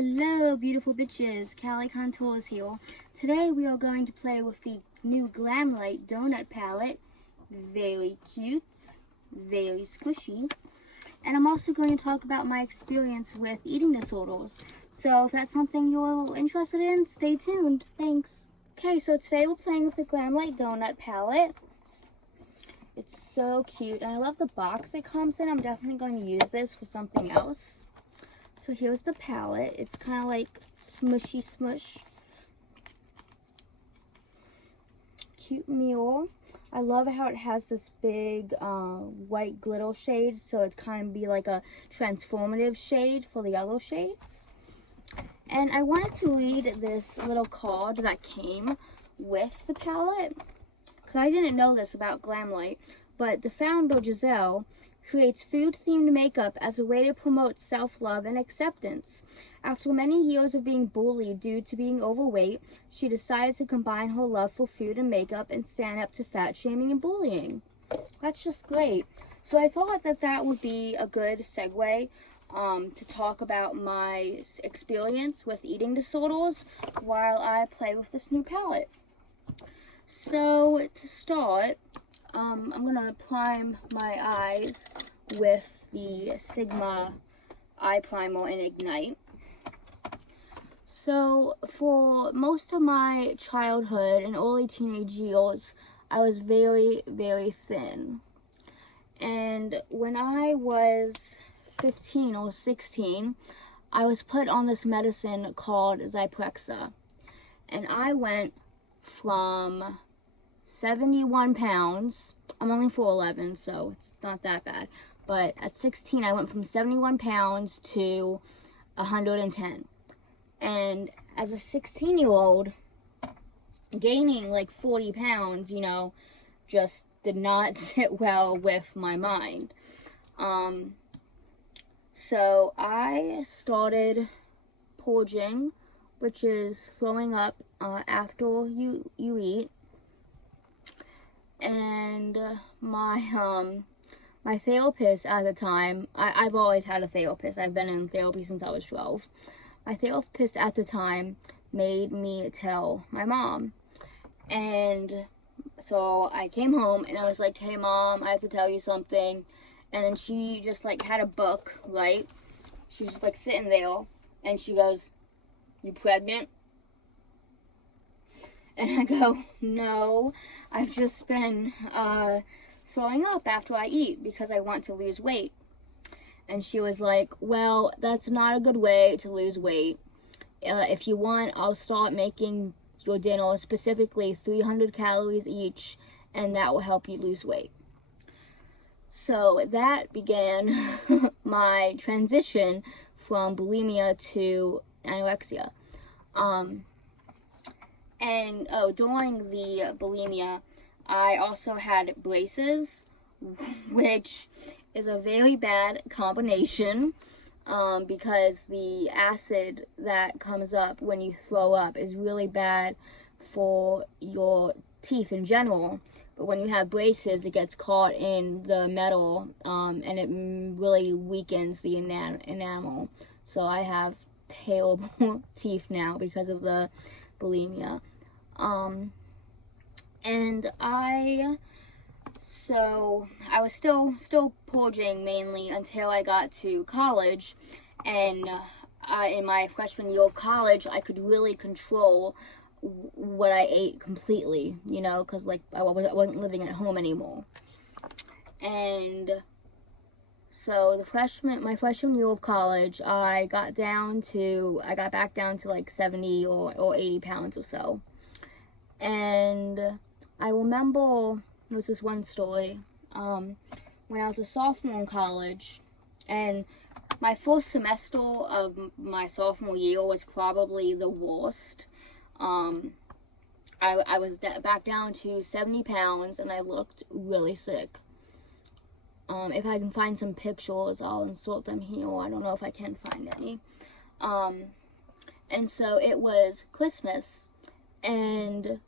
Hello beautiful bitches, Callie Contours here. Today we are going to play with the new GLAMLITE Donut Palette. Very cute, very squishy. And I'm also going to talk about my experience with eating disorders. So if that's something you're interested in, stay tuned. Thanks. Okay, so today we're playing with the GLAMLITE Donut Palette. It's so cute, and I love the box it comes in. I'm definitely going to use this for something else. So here's the palette. It's kind of like smushy smush. Cute mirror. I love how it has this big white glitter shade, so it's kind of be like a transformative shade for the other shades. And I wanted to read this little card that came with the palette, because I didn't know this about GLAMLITE, but the founder, Giselle, creates food-themed makeup as a way to promote self-love and acceptance. After many years of being bullied due to being overweight, she decided to combine her love for food and makeup and stand up to fat shaming and bullying. That's just great. So I thought that that would be a good segue to talk about my experience with eating disorders while I play with this new palette. So to start, I'm going to prime my eyes with the Sigma eye primer in Ignite. So for most of my childhood and early teenage years, I was very, very thin. And when I was 15 or 16, I was put on this medicine called Zyprexa. And I went from 71 pounds. I'm only 4'11", so it's not that bad. But at 16, I went from 71 pounds to 110. And as a 16-year-old, gaining like 40 pounds, just did not sit well with my mind. So I started purging, which is throwing up after you eat. And my therapist at the time, I've always had a therapist. I've been in therapy since I was 12. My therapist at the time made me tell my mom. And so I came home and I was like, hey mom, I have to tell you something. And then she just like had a book, right? She was just like sitting there and she goes, you pregnant? And I go, no, I've just been throwing up after I eat because I want to lose weight. And she was like, well, that's not a good way to lose weight. If you want, I'll start making your dinner specifically 300 calories each, and that will help you lose weight. So that began my transition from bulimia to anorexia. And during the bulimia, I also had braces, which is a very bad combination because the acid that comes up when you throw up is really bad for your teeth in general. But when you have braces, it gets caught in the metal and it really weakens the enamel. So I have terrible teeth now because of the bulimia. And I was still purging mainly until I got to college, and in my freshman year of college, I could really control what I ate completely, because like I wasn't living at home anymore. And so my freshman year of college, I got back down to like 70 or 80 pounds or so. And I remember there was this one story when I was a sophomore in college, and my first semester of my sophomore year was probably the worst. I was back down to 70 pounds, and I looked really sick. If I can find some pictures, I'll insert them here. I don't know if I can find any. And so it was Christmas, and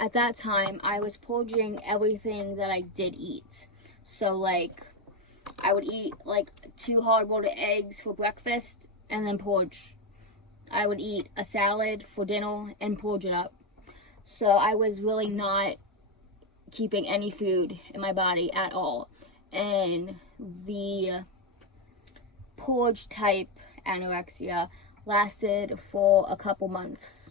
at that time, I was purging everything that I did eat. So, like, I would eat like 2 hard-boiled eggs for breakfast and then porridge. I would eat a salad for dinner and porridge it up. So I was really not keeping any food in my body at all. And the porridge type anorexia lasted for a couple months.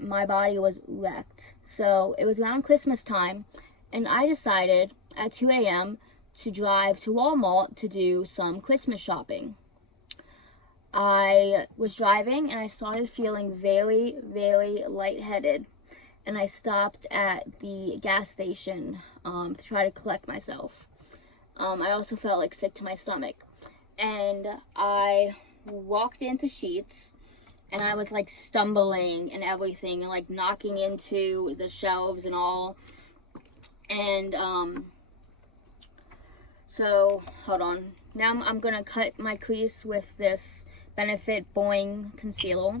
My body was wrecked. So it was around Christmas time, and I decided at 2 a.m. to drive to Walmart to do some Christmas shopping. I was driving and I started feeling very, very lightheaded. And I stopped at the gas station to try to collect myself. I also felt like sick to my stomach. And I walked into Sheetz, and I was like stumbling and everything, and like knocking into the shelves and all. And so, hold on. Now I'm going to cut my crease with this Benefit Boing Concealer.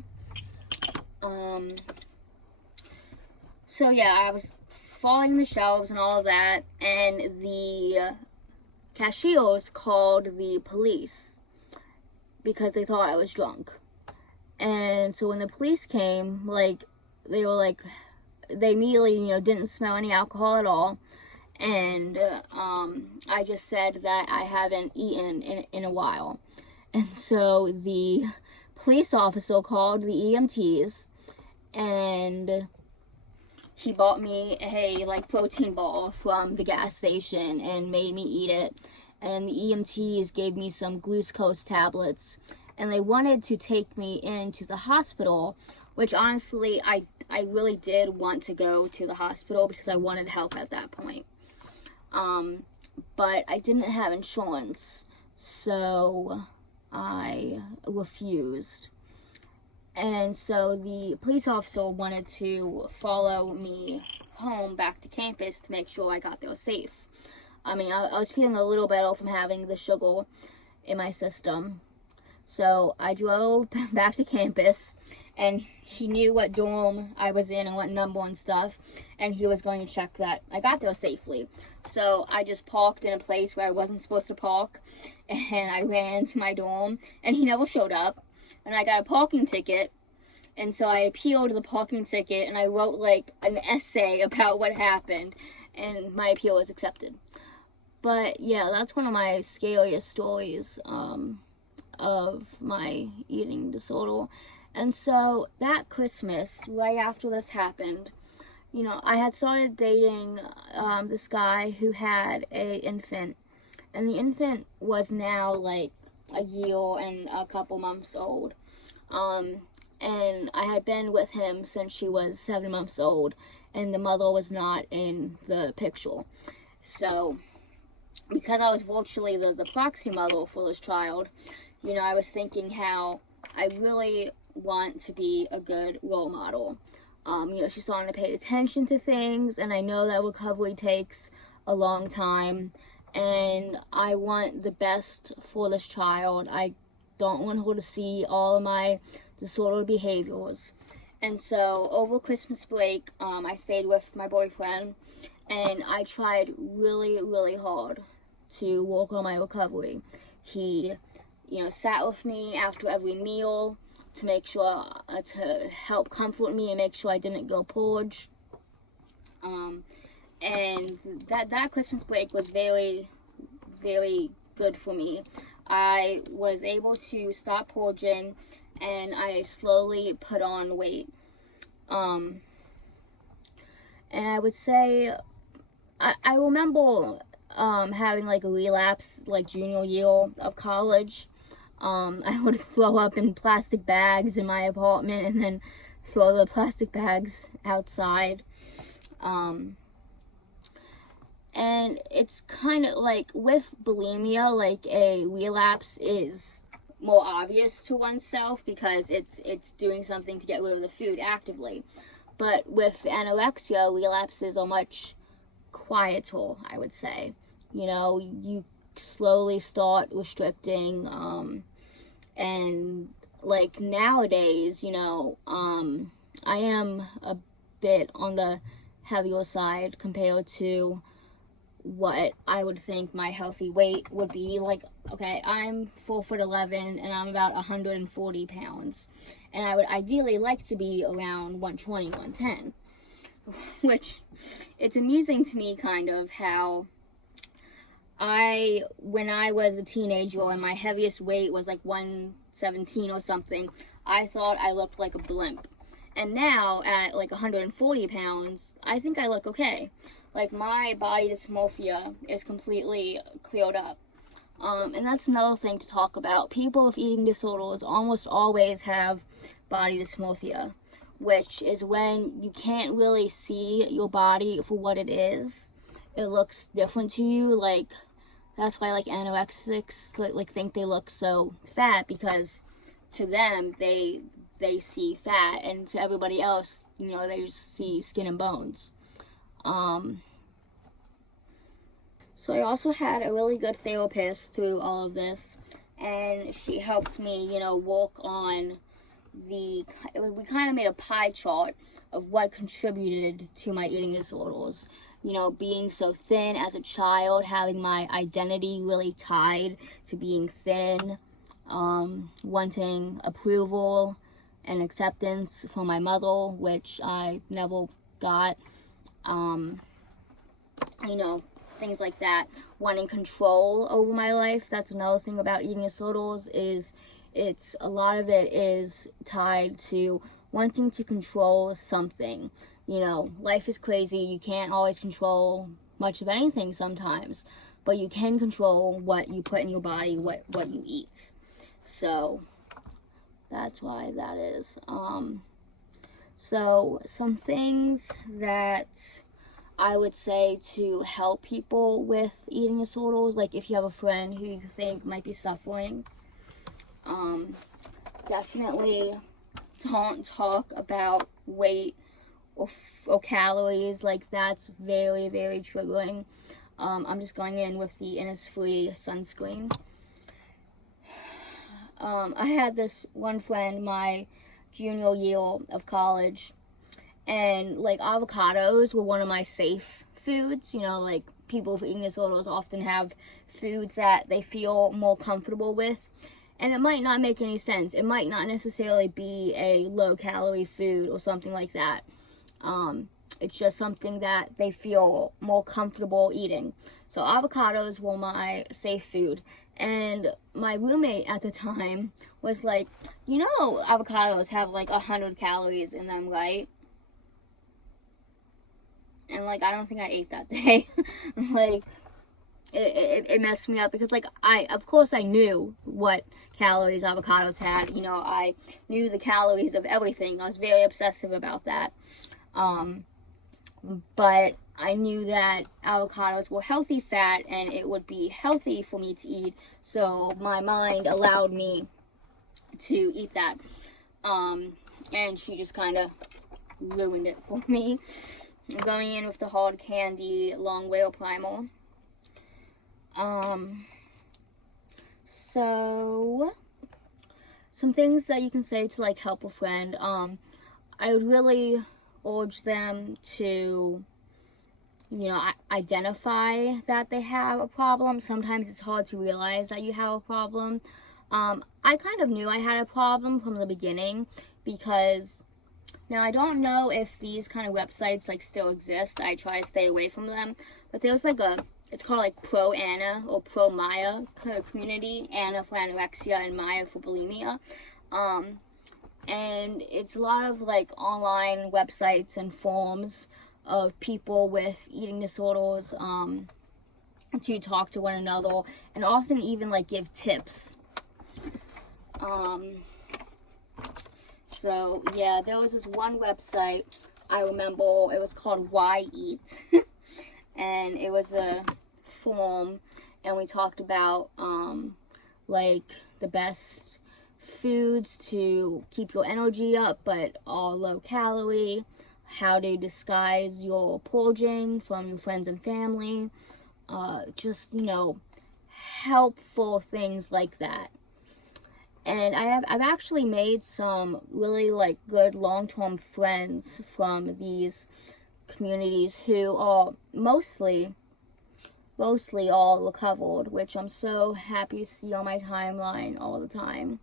So yeah, I was following the shelves and all of that, and the cashiers called the police because they thought I was drunk. And so when the police came, like, they were like, they immediately, didn't smell any alcohol at all. And I just said that I haven't eaten in a while. And so the police officer called the EMTs, and he bought me a protein bar from the gas station and made me eat it. And the EMTs gave me some glucose tablets, and they wanted to take me into the hospital, which honestly I really did want to go to the hospital because I wanted help at that point. But I didn't have insurance, so I refused. And so the police officer wanted to follow me home back to campus to make sure I got there safe. I mean, I was feeling a little better from having the sugar in my system. So I drove back to campus, and he knew what dorm I was in and what number and stuff, and he was going to check that I got there safely. So I just parked in a place where I wasn't supposed to park, and I ran to my dorm, and he never showed up. And I got a parking ticket, and so I appealed the parking ticket, and I wrote like an essay about what happened, and my appeal was accepted. But yeah, that's one of my scariest stories of my eating disorder. And so that Christmas, right after this happened, I had started dating this guy who had an infant, and the infant was now like a year and a couple months old. And I had been with him since she was 7 months old, and the mother was not in the picture. So because I was virtually the proxy mother for this child, I was thinking how I really want to be a good role model. She's starting to pay attention to things, and I know that recovery takes a long time, and I want the best for this child. I don't want her to see all of my disordered behaviors. And so over Christmas break, I stayed with my boyfriend, and I tried really, really hard to work on my recovery. He, sat with me after every meal to make sure, to help comfort me and make sure I didn't go purge. And that Christmas break was very, very good for me. I was able to stop purging, and I slowly put on weight. And I would say, I remember having like a relapse like junior year of college. I would throw up in plastic bags in my apartment and then throw the plastic bags outside. And it's kind of like with bulimia, like a relapse is more obvious to oneself because it's doing something to get rid of the food actively. But with anorexia, relapses are much quieter, I would say. You slowly start restricting, and like nowadays, I am a bit on the heavier side compared to what I would think my healthy weight would be. Like, okay, I'm 4'11" and I'm about 140 pounds. And I would ideally like to be around 120, 110. Which, it's amusing to me kind of how when I was a teenager and my heaviest weight was like 117 or something, I thought I looked like a blimp. And now at like 140 pounds, I think I look okay. Like, my body dysmorphia is completely cleared up. And that's another thing to talk about. People with eating disorders almost always have body dysmorphia, which is when you can't really see your body for what it is. It looks different to you. Like, that's why like anorexics like think they look so fat, because to them they see fat, and to everybody else, you know, they just see skin and bones. So I also had a really good therapist through all of this, and she helped me, you know, work on we kind of made a pie chart of what contributed to my eating disorders. You know, being so thin as a child, having my identity really tied to being thin, wanting approval and acceptance from my mother, which I never got, you know, things like that. Wanting control over my life. That's another thing about eating disorders, is a lot of it is tied to wanting to control something. You know, life is crazy. You can't always control much of anything sometimes, but you can control what you put in your body, what you eat. So that's why that is. So some things that I would say to help people with eating disorders, like if you have a friend who you think might be suffering, definitely don't talk about weight or calories. Like, that's very, very triggering. I'm just going in with the Innisfree sunscreen. I had this one friend my junior year of college, and like avocados were one of my safe foods. You know, like people with eating disorders often have foods that they feel more comfortable with. And it might not make any sense. It might not necessarily be a low-calorie food or something like that. It's just something that they feel more comfortable eating. So avocados were my safe food. And my roommate at the time was like, you know, avocados have like 100 calories in them, right? And like, I don't think I ate that day. Like, it messed me up, because like of course I knew what calories avocados had. You know, I knew the calories of everything. I was very obsessive about that. But I knew that avocados were healthy fat and it would be healthy for me to eat. So my mind allowed me to eat that. And she just kind of ruined it for me. I'm going in with the Hard Candy Long Wear Primer. So some things that you can say to like help a friend. I would really urge them to, you know, identify that they have a problem. Sometimes it's hard to realize that you have a problem. I kind of knew I had a problem from the beginning, because now I don't know if these kind of websites like still exist. I try to stay away from them, but there's like it's called like Pro Anna or Pro Maya community. Anna for anorexia and Maya for bulimia. And it's a lot of like online websites and forums of people with eating disorders to talk to one another, and often even like give tips. So yeah, there was this one website I remember. It was called Why Eat, and it was a forum, and we talked about like the best foods to keep your energy up but all low calorie, how to disguise your purging from your friends and family, just, you know, helpful things like that. And I've actually made some really like good long-term friends from these communities who are mostly mostly all recovered, which I'm so happy to see on my timeline all the time.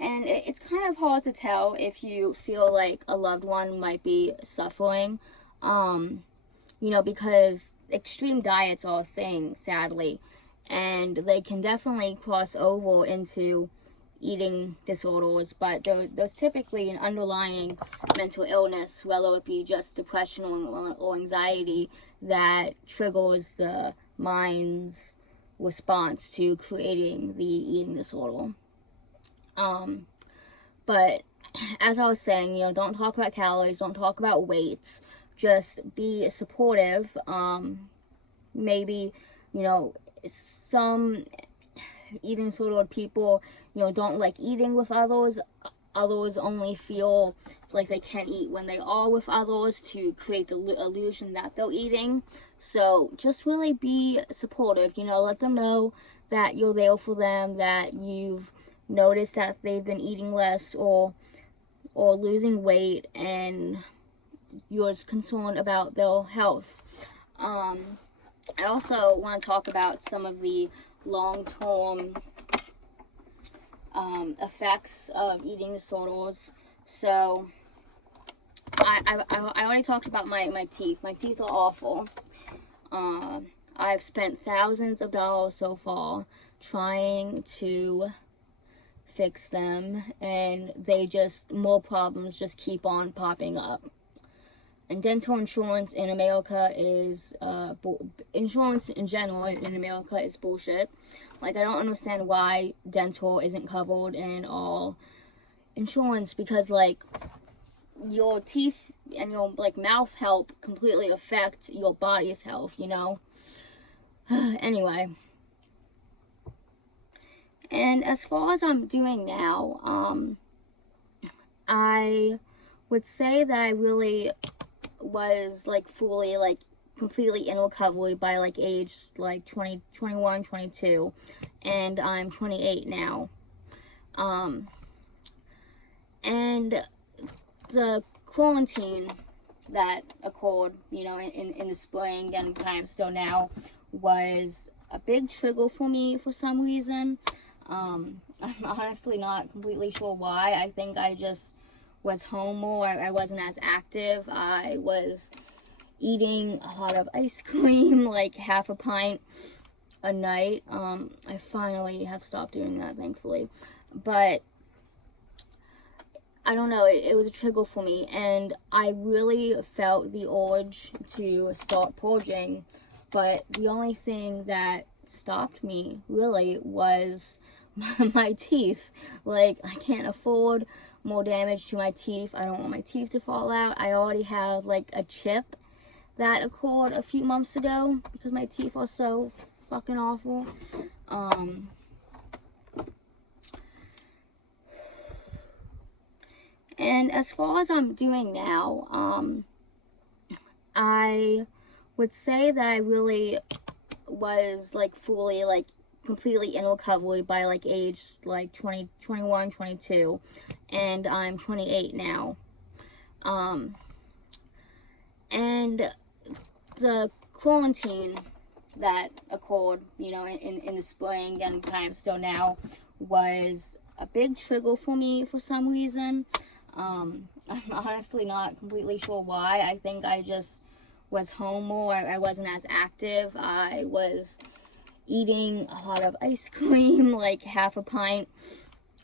And it's kind of hard to tell if you feel like a loved one might be suffering, you know, because extreme diets are a thing, sadly, and they can definitely cross over into eating disorders, but there's typically an underlying mental illness, whether it be just depression or anxiety, that triggers the mind's response to creating the eating disorder. But as I was saying, you know, don't talk about calories, don't talk about weights, just be supportive. Maybe, you know, some eating disordered people, you know, don't like eating with others. Others only feel like they can eat when they are with others to create the illusion that they're eating. So just really be supportive, you know, let them know that you're there for them, that you've noticed that they've been eating less or losing weight, and you're concerned about their health. I also want to talk about some of the long-term effects of eating disorders. So I already talked about my teeth. My teeth are awful. I've spent thousands of dollars so far trying to fix them, and more problems just keep on popping up. And dental insurance in America is insurance in general in America is bullshit. Like, I don't understand why dental isn't covered in all insurance, because like your teeth and your like mouth health completely affect your body's health, you know. Anyway. And as far as I'm doing now, I would say that I really was like fully, like completely in recovery by like age like 20, 21, 22, and I'm 28 now. And the quarantine that occurred, you know, in the spring and kind of still now, was a big trigger for me for some reason. I'm honestly not completely sure why. I think I just was home more. I wasn't as active. I was eating a lot of ice cream, like half a pint a night. I finally have stopped doing that, thankfully. But I don't know, it was a trigger for me, and I really felt the urge to start purging, but the only thing that stopped me really was my teeth. Like, I can't afford more damage to my teeth. I don't want my teeth to fall out. I already have like a chip that occurred a few months ago because my teeth are so fucking awful. And as far as I'm doing now, I would say that I really was like fully, like completely in recovery by like age like 20, 21, 22, and I'm 28 now. And the quarantine that occurred, you know, in the spring and kind of still now, was a big trigger for me for some reason. I'm honestly not completely sure why. I think I just was home more. I wasn't as active. I was eating a lot of ice cream, like half a pint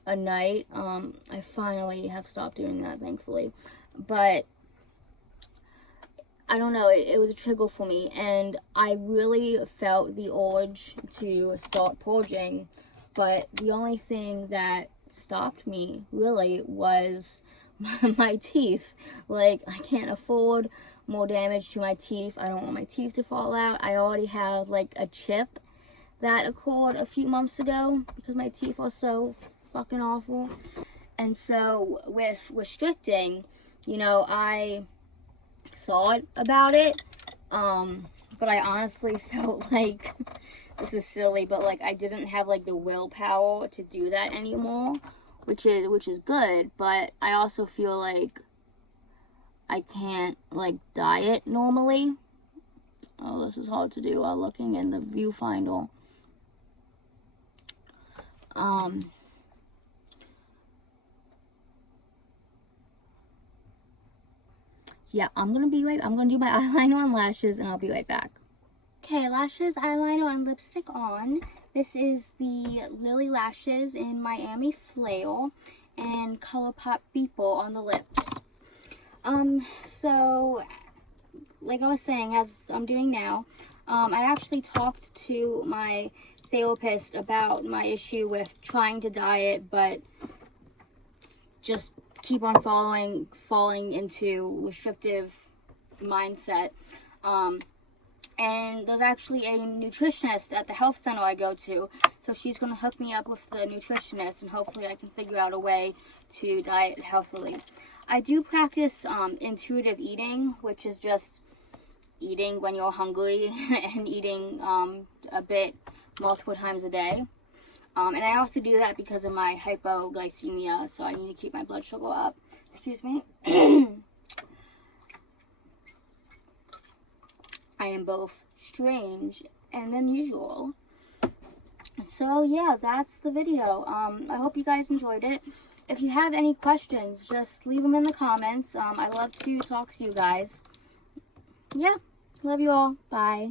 a night. I finally have stopped doing that, thankfully. But I don't know, it was a trigger for me, and I really felt the urge to start purging, but the only thing that stopped me really was my teeth. Like, I can't afford more damage to my teeth. I don't want my teeth to fall out. I already have like a chip that occurred a few months ago because my teeth are so fucking awful. And so with restricting, you know, I thought about it, but I honestly felt like, this is silly, but like I didn't have like the willpower to do that anymore, which is good, but I also feel like I can't like diet normally Oh, this is hard to do while looking in the viewfinder. Yeah, I'm gonna do my eyeliner and lashes, and I'll be right back. Okay, lashes, eyeliner, and lipstick on. This is the Lily Lashes in Miami Flail and ColourPop Beeple on the lips. So, like I was saying, as I'm doing now, I actually talked to my therapist about my issue with trying to diet, but just keep on falling into restrictive mindset. And there's actually a nutritionist at the health center I go to, so she's going to hook me up with the nutritionist, and hopefully I can figure out a way to diet healthily. I do practice intuitive eating, which is just eating when you're hungry and eating a bit multiple times a day. And I also do that because of my hypoglycemia, so I need to keep my blood sugar up. Excuse me. I am both strange and unusual. So yeah, that's the video. I hope you guys enjoyed it. If you have any questions, just leave them in the comments. I love to talk to you guys. Yeah, love you all. Bye.